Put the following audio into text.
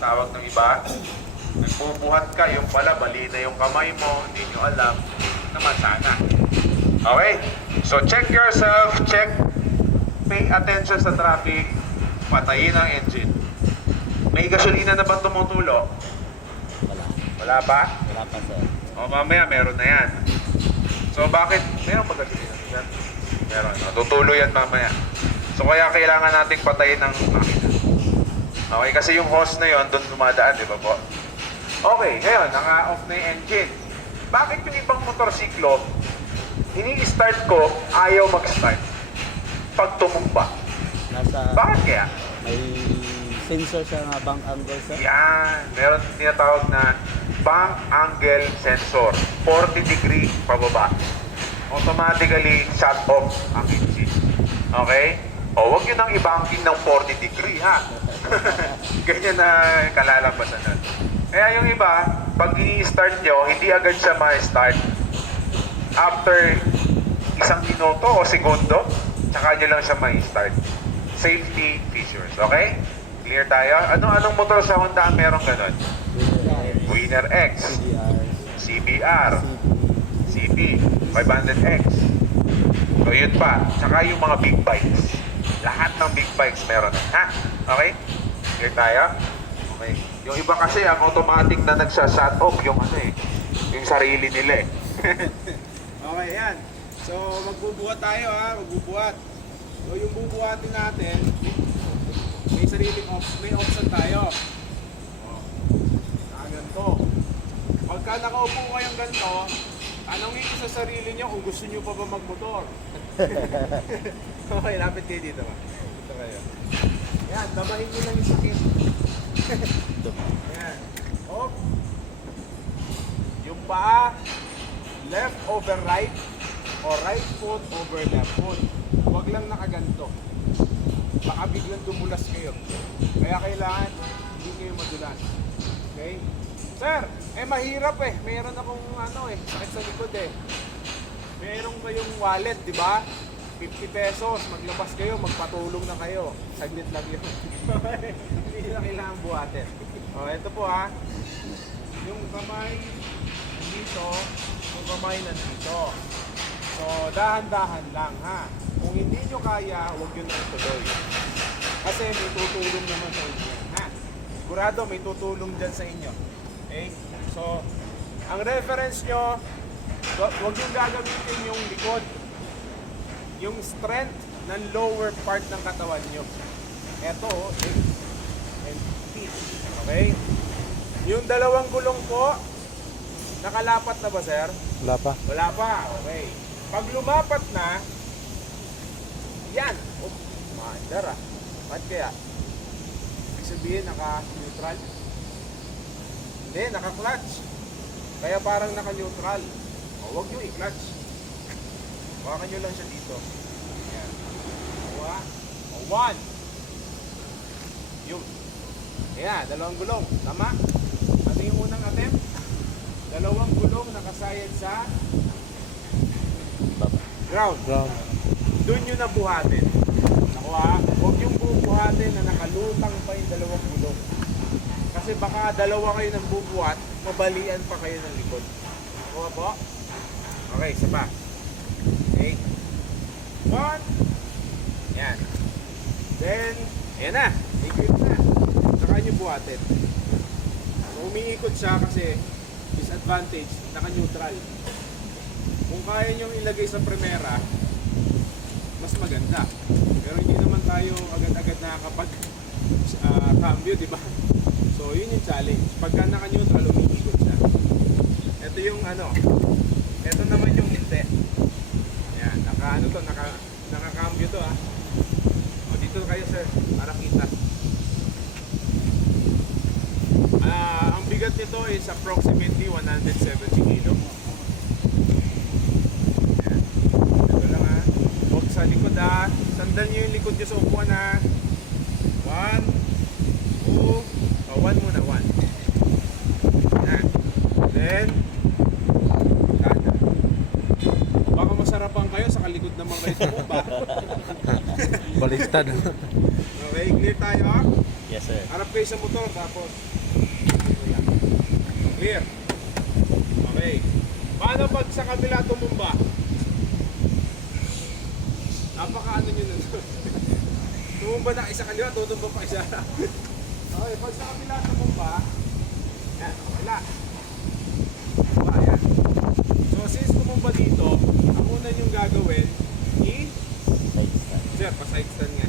tawag ng iba. Nagbubuhat ka, yung pala, bali na yung kamay mo, hindi nyo alam naman sana. Okay? So check yourself, check, pay attention sa traffic, patayin ang engine. May gasolina na ba tumutulo? Wala. Wala pa? Wala pa, sir. O mamaya meron na yan. So bakit? Meron ba gasolina? Meron. O, tutulo yan mamaya. So kaya kailangan nating patayin ng makina. Okay, kasi yung hose na yon doon dumadaan, di ba po? Okay, ngayon, naka-off na yung engine. Bakit yung ibang motorsiklo, ini-start ko, ayaw mag-start pag tumumba? Bakit kaya? May sensor sa bank angle, sir. Yan, meron tinatawag na bank angle sensor. 40 degree pababa. Automatically shut off ang engine. Okay? O, huwag yun ang i-banking ng 40 degree, ha? Ganyan na kalalabasan nun. Kaya yung iba, pag i-start nyo, hindi agad siya ma-start. After 1 minuto o segundo, tsaka nyo lang siya ma-start. Safety features, okay? Clear tayo? Anong motor sa Honda ang meron ganun? Winner X, CBR, CB, 500X. So yun pa. Tsaka yung mga big bikes. Lahat ng big bikes meron. Ha? Okay? Clear tayo? Okay. Yung iba kasi ang automatic na nagsa-shut off yung yung sarili nila eh. Okay, yan. So, magbubuhat tayo ha, magbubuhat. So, yung bubuhatin natin, may sariling may option tayo. Ganito. Pagka nakaupo kayong ganito, tanongin ko sa sarili nyo kung gusto nyo pa ba magmotor. Okay, lapit kayo dito ba? Dito kayo. Yan, damahin nyo lang yung sakit. Yan. Oh. Yung paa, left over right, o right foot over left foot. Huwag lang nakaganto. Baka biglang dumulas kayo. Kaya kailangan hindi kayo madulas. Okay? Sir, mahirap eh. Meron akong sakit sa likod eh. Meron kayong wallet, di ba? 50 pesos, maglabas kayo, magpatulong na kayo. Saglit lang yun. Hindi na kailangan buhatin. O, ito po ha. Yung kamay nandito, yung kamay nandito. So, dahan-dahan lang ha. Kung hindi nyo kaya, huwag yun na ituloy. Kasi may tutulong naman sa inyo. Ha? Sigurado may tutulong dyan sa inyo. Okay? So, ang reference nyo, huwag yung gagamitin yung likod. Yung strength ng lower part ng katawan nyo. Ito, legs and feet. Okay? Yung dalawang gulong po, nakalapat na ba, sir? Wala pa. Wala pa. Okay. Pag lumapat na, yan. Oh, maandar ah. Ba't kaya? Ibig sabihin, naka-neutral? Hindi, naka-clutch. Kaya parang naka-neutral. O, huwag nyo i-clutch. Hawakan nyo lang siya dito. Yan. Dalawa. O, 1. Yun. Ayan, dalawang gulong. Tama? Ano yung unang attempt? Dalawang gulong nakasayad sa ground. Doon nyo na buhatin. Nakuha? Huwag yung bubuhatin na nakalutang pa yung dalawang gulong. Kasi baka dalawa kayo nang bubuhat, mabalian pa kayo ng likod. Nakuha po? Okay, isa pa. Okay. 1. Yan. Then, ayan na. I-grip na. Saka nyo buhatin. So, umiikot siya kasi disadvantage, naka-neutral. Kung kaya nyo ilagay sa primera, mas maganda. Pero hindi naman tayo agad-agad nakakapag cambio, di ba? So, yun yung challenge. Pagka naka-neutral, umiikot siya. Ito yung ito naman yung hindi. Yan, naka-cambio to ah. O, dito kayo sir, para kita. Ang bigat nito is approximately 170 kilo. Yan. Ito lang ha. Huwag sa likod ha. Sandal nyo yung likod nyo sa upuan ha. 1, 2, 1 muna, 1. Yan. Then, kada. Baka masarapan kayo, sa kalikod naman kayo tumumba. Baliktad. Okay, clear tayo ha? Yes, sir. Harap kayo sa motor, tapos yan. Clear. Okay. Paano pag sa kabila tumumba? Napaka-ano nyo nun. Tumumba na isa kaliwa, tutumba pa isa. Okay, pag sa kabila tumumba, yan, kabila. Tumumba, yan. So, since tumumba dito, ang una nyong gagawin, Side stand. sir, pa-side stand nga.